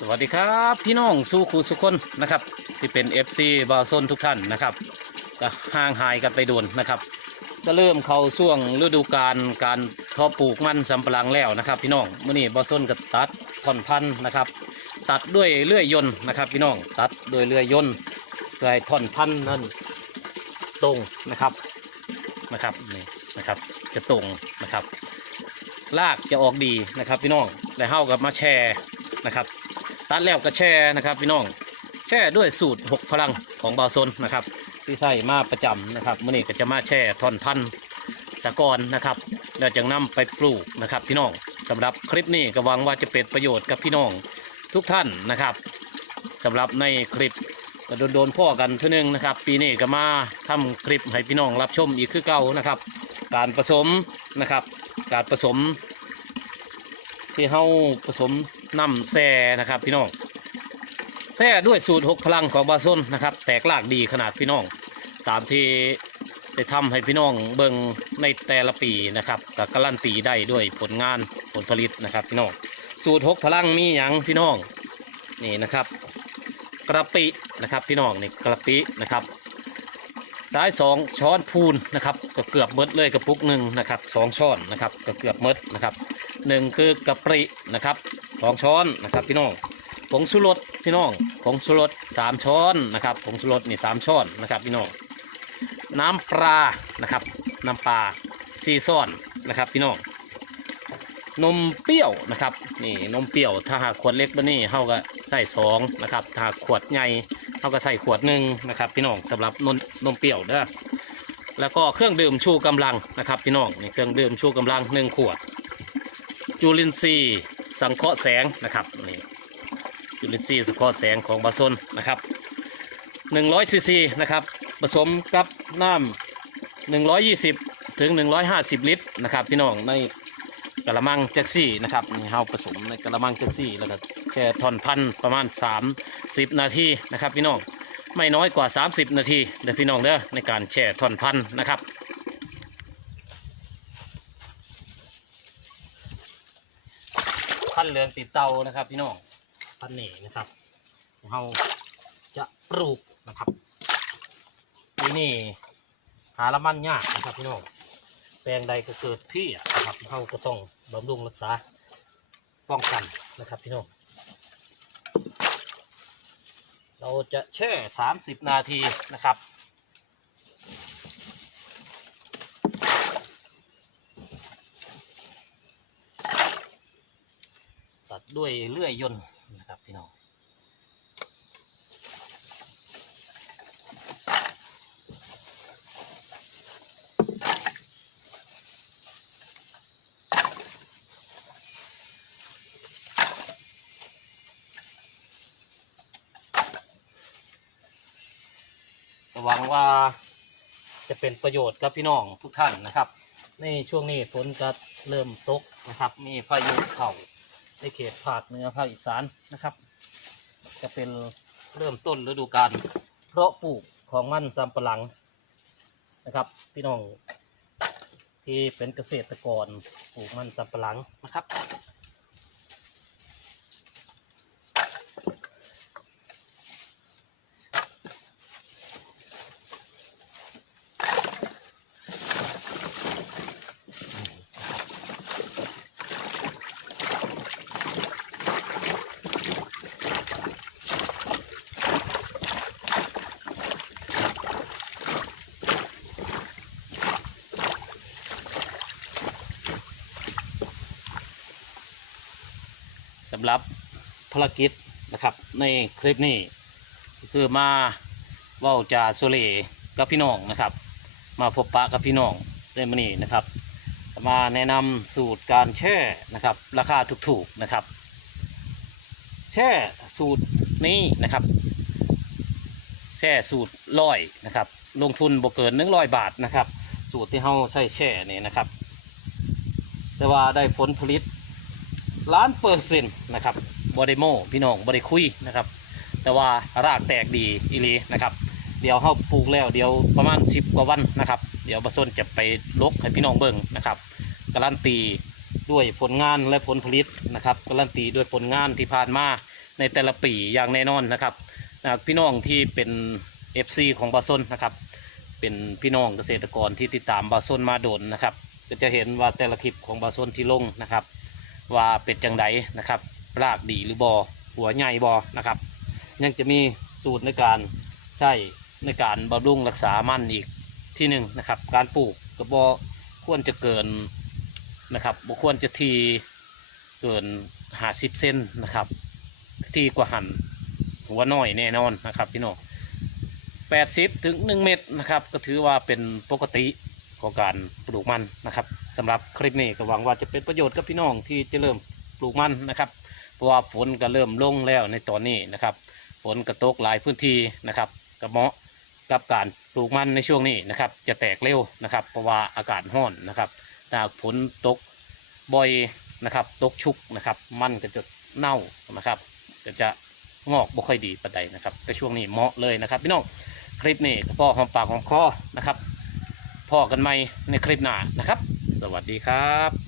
สวัสดีครับพี่น้องสู้ครูสุคนนะครับ ที่เป็น FC บาวซนทุกท่านนะครับก็ห่างหายกันไปโดนนะครับก็เริ่มเข้าช่วงฤดูกาลการเพาะปลูกมันสำปะหลังแล้วนะครับ พี่น้องเมื่อนี้บาวซนก็ตัดท่อนพันธุ์นะครับ ตัดด้วยเลื่อยยนต์นะครับ พี่น้องตัดด้วยเลื่อยยนต์เพื่อให้ท่อนพันธุ์นั้นตรงนะครับนะครับนี่นะครับจะตรงนะครับรากจะออกดีนะครับพี่น้องและเฮากับมาแช่นะครับ ตัดแล้วก็แช่นะครับพี่น้อง แช่ด้วยสูตร 6 พลังของบาโซนนะครับที่ใส่มาประจำนะครับมื่อนี้ก็จะมาแช่ท่อนพันธุ์สะกอนนะครับแล้วจะนำไปปลูกนะครับ พี่น้องสำหรับคลิปนี้ก็หวังว่าจะเป็นประโยชน์กับพี่น้องทุกท่านนะครับสำหรับในคลิปก็โดนโดนๆพ่อกันเท่านึงนะครับ ปีนี้ก็มาทำคลิปให้พี่น้องรับชมอีกคือเก่านะครับ การผสมนะครับ การผสมที่เฮาผสม น้ำแซ่นะครับพี่น้องแซ่ด้วยสูตรหกพลังของบาซนนะครับ แตกลากดีขนาดพี่น้อง ตามที่ได้ทำให้พี่น้องเบิ่งในแต่ละปีนะครับก็การันตีได้ด้วยผลงานผลผลิตนะครับพี่น้อง สูตรหกพลังมีอย่างพี่น้องนี่นะครับ กระปินะครับพี่น้องนี่กระปินะครับได้สองช้อนพูนนะครับก็เกือบหมดเลยกระปุกหนึ่งนะครับสองช้อนนะครับก็เกือบหมดนะครับหนึ่งคือกระปรินะครับ สองช้อนนะครับพี่น้องผงชูรสพี่น้องผงชูรสสามช้อนนะครับผงชูรสนี่สามช้อนนะครับพี่น้องน้ำปลานะครับน้ำปลาสี่ช้อนนะครับพี่น้องนมเปรี้ยวนะครับนี่นมเปรี้ยวถ้าหากขวดเล็กบ้านี่เขาก็ใส่สองนะครับถ้าหากขวดใหญ่เขาก็ใส่ขวดหนึ่งนะครับพี่น้องสำหรับนมนมเปรี้ยวเด้อแล้วก็เครื่องดื่มชูกำลังนะครับพี่น้องนี่เครื่องดื่มชูกำลังหนึ่งขวด จุลินทรีย์ สังเคราะห์แสงนะครับนี่จุลินทรีย์สังเคราะห์แสงของบาซนนะครับ100ซีซีนะครับผสมกับน้ำ120 ถึง 150 ลิตรนะครับพี่น้องในกระมังแจ็กซี่นะครับนี่เราผสมในกระมังแจ็กซี่แล้วก็แช่ทอนพันประมาณ 30 นาทีนะครับพี่น้องไม่น้อยกว่า 30 นาทีเด้อพี่น้องเด้อในการแช่ทอนพันนะครับ พันเหลืองติดเตานะครับ พี่น้องพันนี่นะครับเราจะปลูกนะครับปีนี้หาละมันยากนะครับพี่น้องแปลงใดก็เกิดพี่นะครับเราก็ต้องบำรุงรักษาป้องกันนะครับพี่น้องเราจะแช่ 30 นาทีนะครับ ด้วยเลื่อยยนต์นะครับพี่น้องหวังว่าจะเป็นประโยชน์กับพี่น้องทุกท่านนะครับ ในช่วงนี้ฝนจะเริ่มตกนะครับ มีพายุเข่า ในเขตภาคเหนือภาคอีสานนะครับ จะเป็นเริ่มต้นฤดูกาลเพราะปลูกของมันสำปะหลังนะครับ พี่น้องที่เป็นเกษตรกรปลูกมันสำปะหลังนะครับ สำหรับภารกิจนะครับในคลิปนี้คือมาเว้าจาโซเลกับพี่น้องนะครับ มาพบปะกับพี่น้องในมื้อนี้นะครับ มาแนะนำสูตรการแช่นะครับ ราคาถูกๆนะครับ แช่สูตรนี้นะครับ แช่สูตรร้อยนะครับ ลงทุนบ่เกินหนึ่งร้อยบาทนะครับ สูตรที่เราใช้แช่นี่นะครับ แต่ว่าได้ผลผลิต ล้านเปอร์เซ็นต์นะครับบอดโมพี่น้องบอดคุยนะครับ แต่ว่ารากแตกดีอีลีนะครับ เดี๋ยวเขาปลูกแล้วเดี๋ยวประมาณสิบกว่าวันนะครับ เดี๋ยวบะส้นจะไปลกให้พี่น้องเบิ่งนะครับการันตีด้วยผลงานและผลผลิตนะครับการันตีด้วยผลงานที่ผ่านมาในแต่ละปีอย่างแน่นอนนะครับพี่น้องที่เป็น FC ของบาซนนะครับ เป็นพี่น้องเกษตรกรที่ติดตามบาซนมาโดนนะครับ ก็จะเห็นว่าแต่ละคลิปของบาซนที่ลงนะครับ ว่าเป็นจังไดนะครับรากดีหรือบอหัวใหญ่บอนะครับ ยังจะมีสูตรในการใช้ในการบำรุงรักษามันอีกที่หนึ่งนะครับ การปลูกกระบอควรจะเกินนะครับบ่ควรจะทีเกินหาสิบเซนนะครับ ทีกว่าหันหัวน้อยแน่นอนนะครับพี่น้องแปดสิบถึงหนึ่งเมตรนะครับ ก็ถือว่าเป็นปกติของการปลูกมันนะครับ สำหรับคลิปนี้ก็หวังว่าจะเป็นประโยชน์กับพี่น้องที่จะเริ่มปลูกมันนะครับเพราะว่าฝนก็เริ่มลงแล้วในตอนนี้นะครับฝนกระตกหลายพื้นที่นะครับกระเหมาะกับการปลูกมันในช่วงนี้นะครับ จะแตกเร็วนะครับ เพราะว่าอากาศร้อนนะครับถ้าฝนตกบ่อยนะครับ ตกชุกนะครับ มันก็จะเน่านะครับก็จะงอกบ่ค่อยดีปานใดนะครับแต่ช่วงนี้เหมาะเลยนะครับพี่น้องคลิปนี้ก็พ่อหอมปากหอมคอนะครับพ่อกันใหม่ในคลิปหน้านะครับ สวัสดีครับ